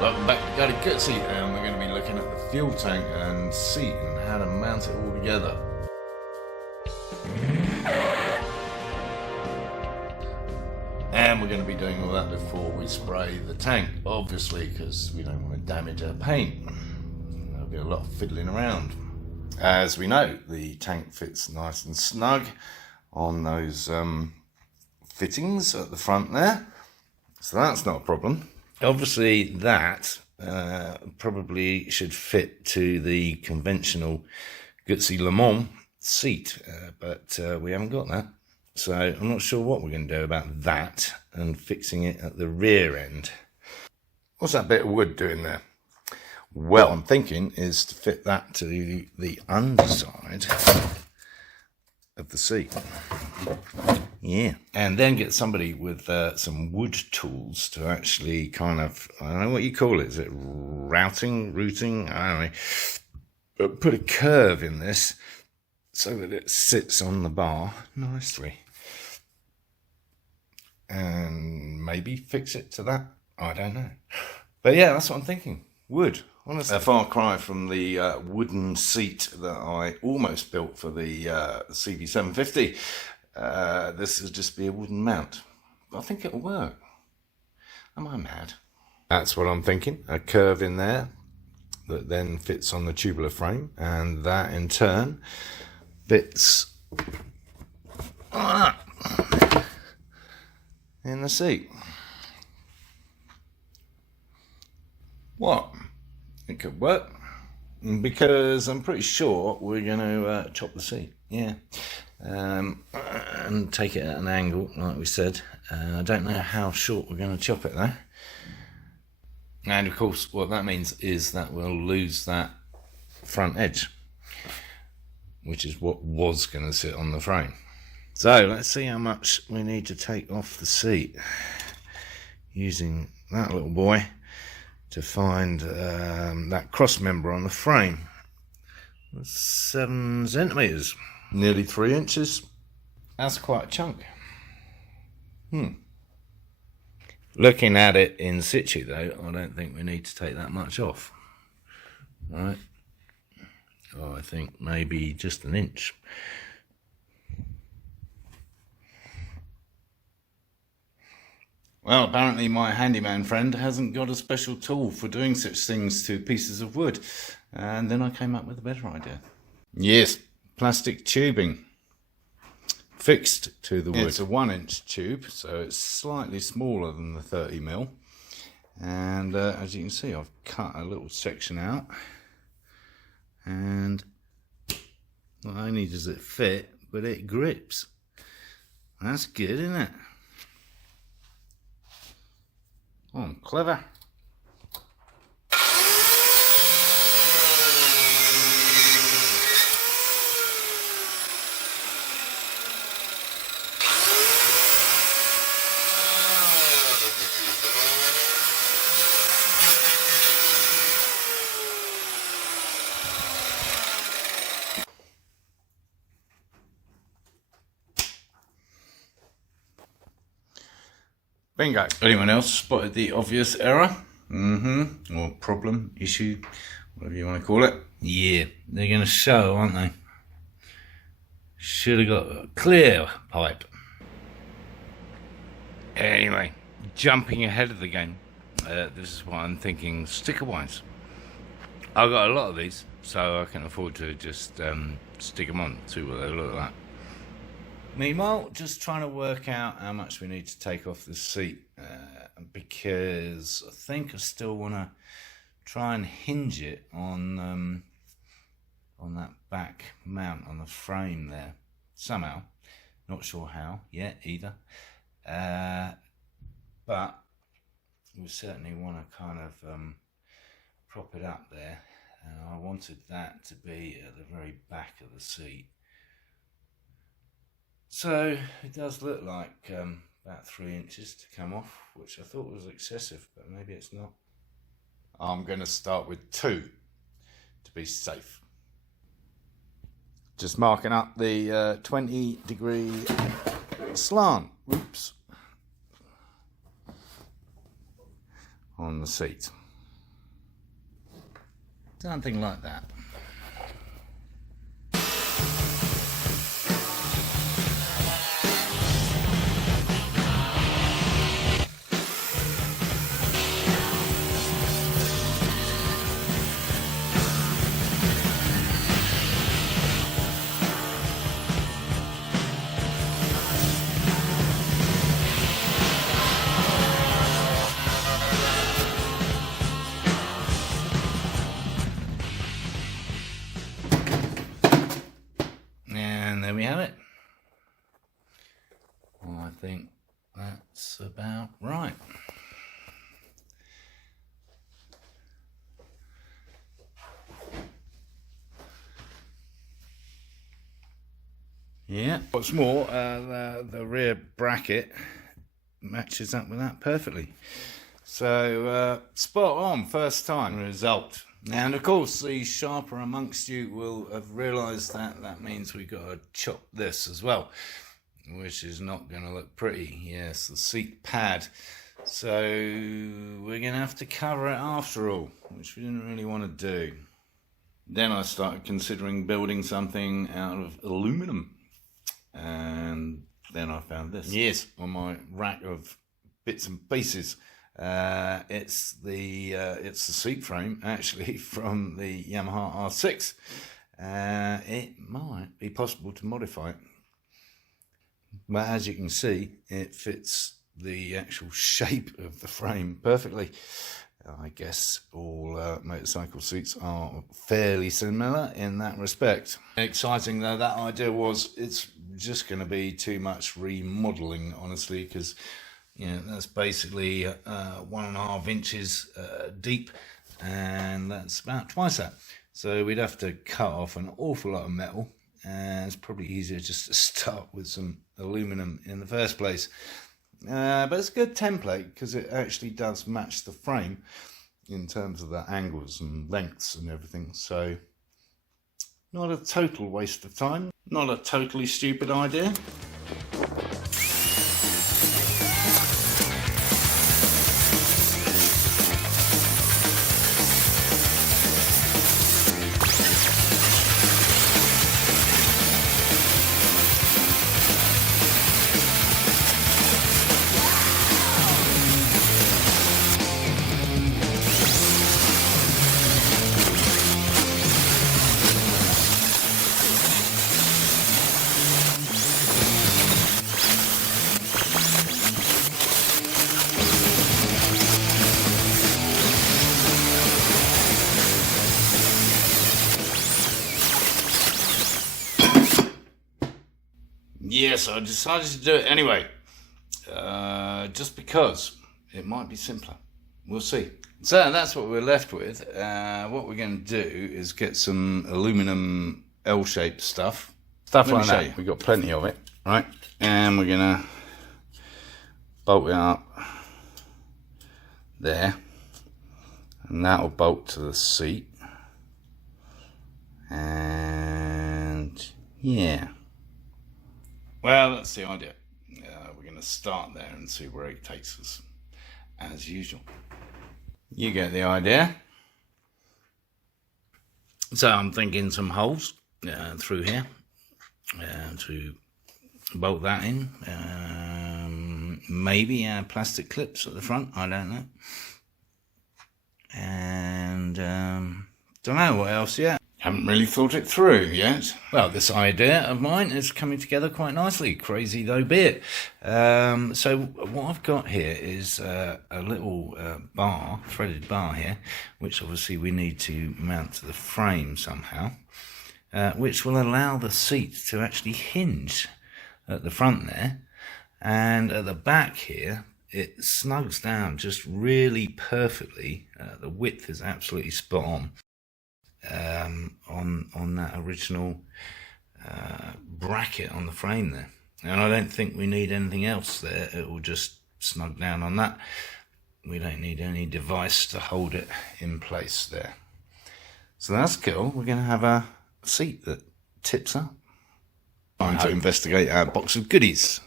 Welcome back to Pad Upholstery, and we're going to be looking at the fuel tank and seat and how to mount it all together. And we're going to be doing all that before we spray the tank, obviously, because we don't want to damage our paint. There'll be a lot of fiddling around. As we know, the tank fits nice and snug on those fittings at the front there, so that's not a problem. Obviously that probably should fit to the conventional Guzzi Le Mans seat, but we haven't got that, so I'm not sure what we're going to do about that and fixing it at the rear end. What's that bit of wood doing there? Well, I'm thinking is to fit that to the underside of the seat. Yeah, and then get somebody with some wood tools to actually kind of, I don't know what you call it, is it routing, I don't know, but put a curve in this so that it sits on the bar nicely. And maybe fix it to that, I don't know. But yeah, that's what I'm thinking, wood. Honestly, a far cry from the wooden seat that I almost built for the CB750. This will just be a wooden mount. But I think it'll work. Am I mad? That's what I'm thinking. A curve in there that then fits on the tubular frame, and that in turn fits in the seat. What? It could work, because I'm pretty sure we're going to chop the seat, yeah, and take it at an angle, like we said. I don't know how short we're going to chop it though. And of course, what that means is that we'll lose that front edge, which is what was going to sit on the frame. So let's see how much we need to take off the seat using that little boy to find that cross member on the frame. That's 7 centimeters, nearly 3 inches. That's quite a chunk. Looking at it in situ though, I don't think we need to take that much off. Right? Oh, I think maybe just an inch. Well, apparently my handyman friend hasn't got a special tool for doing such things to pieces of wood. And then I came up with a better idea. Yes, plastic tubing fixed to the wood. It's a 1-inch tube, so it's slightly smaller than the 30mm. And as you can see, I've cut a little section out. And not only does it fit, but it grips. That's good, isn't it? Oh, I'm clever. Bingo. Anyone else spotted the obvious error? Or problem, issue, whatever you want to call it? Yeah, they're going to show, aren't they? Should have got a clear pipe. Anyway, jumping ahead of the game, this is what I'm thinking sticker-wise. I've got a lot of these, so I can afford to just stick them on, see what they look like. Meanwhile, just trying to work out how much we need to take off the seat, because I think I still want to try and hinge it on that back mount on the frame there somehow. Not sure how yet either, but we certainly want to kind of prop it up there, and I wanted that to be at the very back of the seat. So it does look like about 3 inches to come off, which I thought was excessive, but maybe it's not. I'm going to start with 2 to be safe. Just marking up the 20-degree slant, on the seat. Something like that. And there we have it. Well, I think that's about right. Yeah. What's more, the rear bracket matches up with that perfectly. So spot on, first time result. And of course, the sharper amongst you will have realised that that means we've got to chop this as well, which is not going to look pretty. Yes, the seat pad. So we're going to have to cover it after all, which we didn't really want to do. Then I started considering building something out of aluminum. And then I found this. Yes, on my rack of bits and pieces. It's the seat frame actually from the Yamaha R6. It might be possible to modify it, but as you can see, it fits the actual shape of the frame perfectly. I guess all motorcycle seats are fairly similar in that respect. Exciting though that idea was, it's just going to be too much remodeling, honestly, because that's basically 1.5 inches deep, and that's about twice that. So we'd have to cut off an awful lot of metal, and it's probably easier just to start with some aluminum in the first place. But it's a good template because it actually does match the frame in terms of the angles and lengths and everything. So not a total waste of time, not a totally stupid idea. Yes, I decided to do it anyway, just because it might be simpler. We'll see. So that's what we're left with. What we're going to do is get some aluminum L-shaped stuff like that. We've got plenty of it, right? And we're going to bolt it up there, and that will bolt to the seat. And yeah. Well, that's the idea. We're going to start there and see where it takes us, as usual. You get the idea. So I'm thinking some holes through here to bolt that in. Maybe plastic clips at the front, I don't know. And don't know what else yet. Haven't really thought it through yet. Well, this idea of mine is coming together quite nicely, crazy though be it. So what I've got here is a little bar, threaded bar here, which obviously we need to mount to the frame somehow, which will allow the seat to actually hinge at the front there. And at the back here, it snugs down just really perfectly. The width is absolutely spot on that original bracket on the frame there, and I don't think we need anything else there. It will just snug down on that. We don't need any device to hold it in place there. So that's cool. We're going to have a seat that tips up. Time to investigate our box of goodies,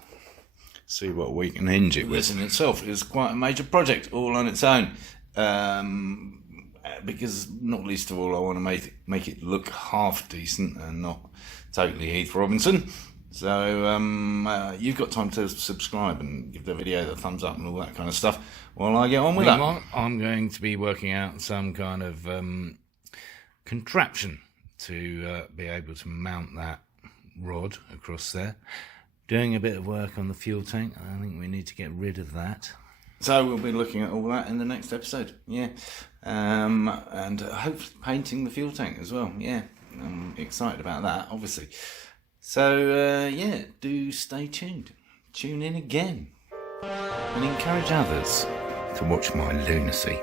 see what we can hinge it with. This in itself is quite a major project all on its own. because not least of all, I want to make it look half decent and not totally Heath Robinson. So you've got time to subscribe and give the video the thumbs up and all that kind of stuff while I get on with that. I'm going to be working out some kind of contraption to be able to mount that rod across there. Doing a bit of work on the fuel tank. I think we need to get rid of that. So we'll be looking at all that in the next episode, yeah. And hopefully painting the fuel tank as well, yeah. I'm excited about that, obviously. So, yeah, do stay tuned. Tune in again. And encourage others to watch my lunacy.